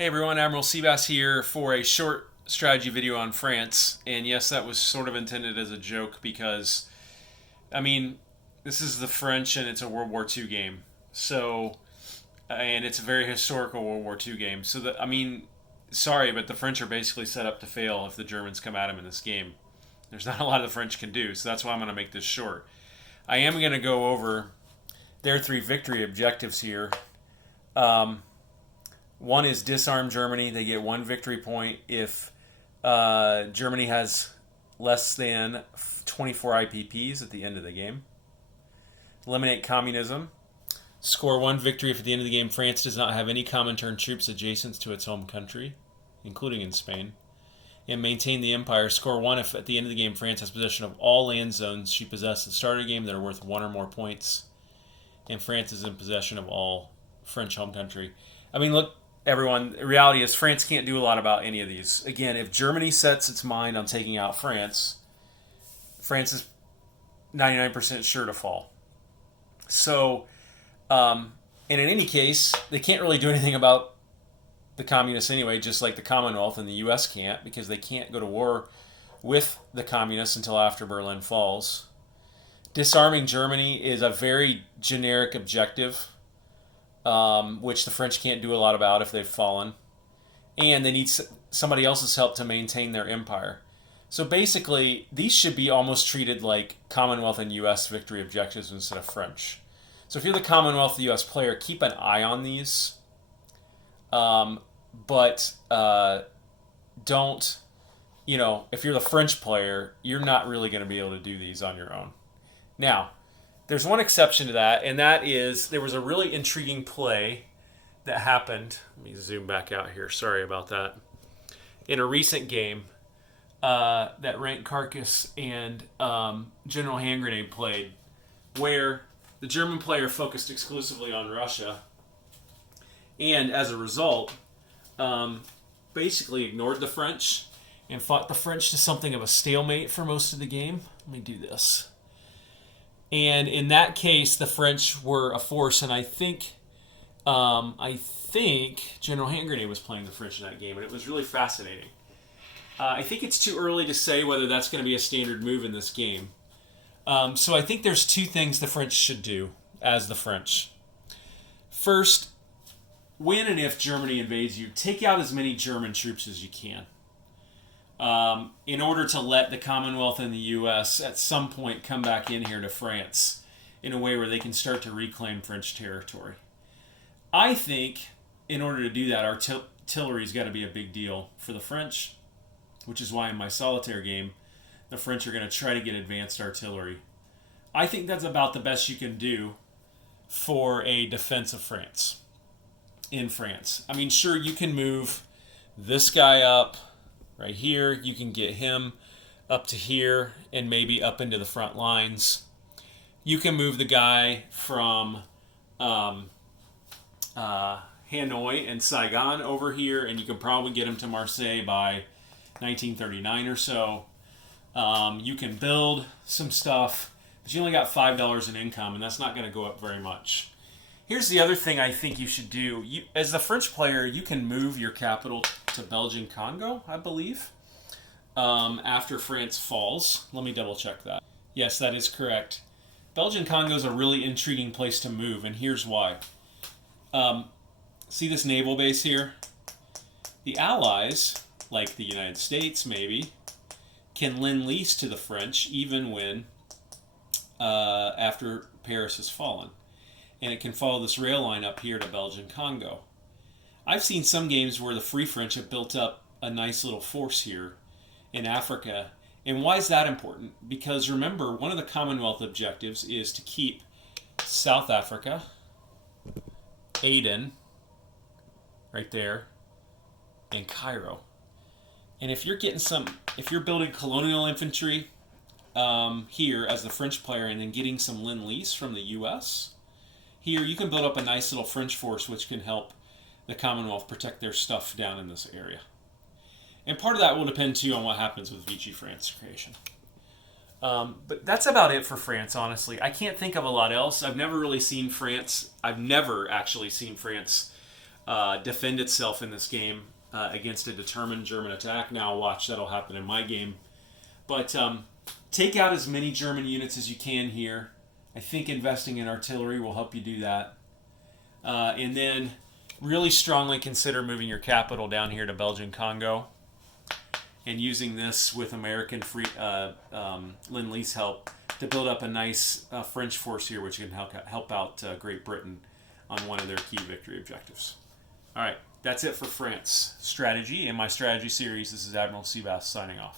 Hey everyone, Admiral Seabass here for a short strategy video on France. And yes, that was sort of intended as a joke because, I mean, this is the French and it's a World War II game. And it's a very historical World War II game. Sorry, but the French are basically set up to fail if the Germans come at them in this game. There's not a lot the French can do, so that's why I'm going to make this short. I am going to go over their three victory objectives here. One is disarm Germany. They get one victory point if Germany has less than 24 IPPs at the end of the game. Eliminate communism. Score one victory if at the end of the game France does not have any Comintern troops adjacent to its home country, including in Spain. And maintain the empire. Score one if at the end of the game France has possession of all land zones she possessed at the start of the game that are worth one or more points. And France is in possession of all French home country. I mean, look, everyone, the reality is France can't do a lot about any of these. Again, if Germany sets its mind on taking out France, France is 99% sure to fall. And in any case, they can't really do anything about the communists anyway, just like the Commonwealth and the U.S. can't, because they can't go to war with the communists until after Berlin falls. Disarming Germany is a very generic objective, which the French can't do a lot about if they've fallen. And they need somebody else's help to maintain their empire. So basically, these should be almost treated like Commonwealth and U.S. victory objectives instead of French. So if you're the Commonwealth, the U.S. player, keep an eye on these. But don't, if you're the French player, you're not really going to be able to do these on your own. Now, there's one exception to that, and that is there was a really intriguing play that happened. Let me zoom back out here. Sorry about that. In a recent game that Rank Carcass and General Hand Grenade played, where the German player focused exclusively on Russia, and as a result, basically ignored the French and fought the French to something of a stalemate for most of the game. Let me do this. And in that case, the French were a force, and I think General Hand Grenade was playing the French in that game, and it was really fascinating. I think it's too early to say whether that's going to be a standard move in this game. So I think there's two things the French should do as the French. First, when and if Germany invades you, take out as many German troops as you can. In order to let the Commonwealth and the U.S. at some point come back in here to France in a way where they can start to reclaim French territory. I think in order to do that, artillery's got to be a big deal for the French, which is why in my solitaire game, the French are going to try to get advanced artillery. I think that's about the best you can do for a defense of France. In France. I mean, sure, you can move this guy up right here. You can get him up to here and maybe up into the front lines. You can move the guy from Hanoi and Saigon over here, and you can probably get him to Marseille by 1939 or so. You can build some stuff, but you only got $5 in income, and that's not going to go up very much. Here's the other thing I think you should do. As the French player, you can move your capital to Belgian Congo, I believe, after France falls. Let me double check that. Yes, that is correct. Belgian Congo is a really intriguing place to move, and here's why. See this naval base here? The Allies, like the United States maybe, can lend lease to the French even when after Paris has fallen. And it can follow this rail line up here to Belgian Congo. I've seen some games where the Free French have built up a nice little force here in Africa. And why is that important? Because remember, one of the Commonwealth objectives is to keep South Africa, Aden, right there, and Cairo. And if you're building colonial infantry here as the French player and then getting some lend-lease from the U.S., here, you can build up a nice little French force which can help the Commonwealth protect their stuff down in this area. And part of that will depend, too, on what happens with Vichy France creation. But that's about it for France, honestly. I can't think of a lot else. I've never actually seen France defend itself in this game against a determined German attack. Now watch, that'll happen in my game. But take out as many German units as you can here. I think investing in artillery will help you do that. And then really strongly consider moving your capital down here to Belgian Congo and using this with American Lend-Lease help to build up a nice French force here, which can help out Great Britain on one of their key victory objectives. All right, that's it for France strategy. In my strategy series, this is Admiral Seabass signing off.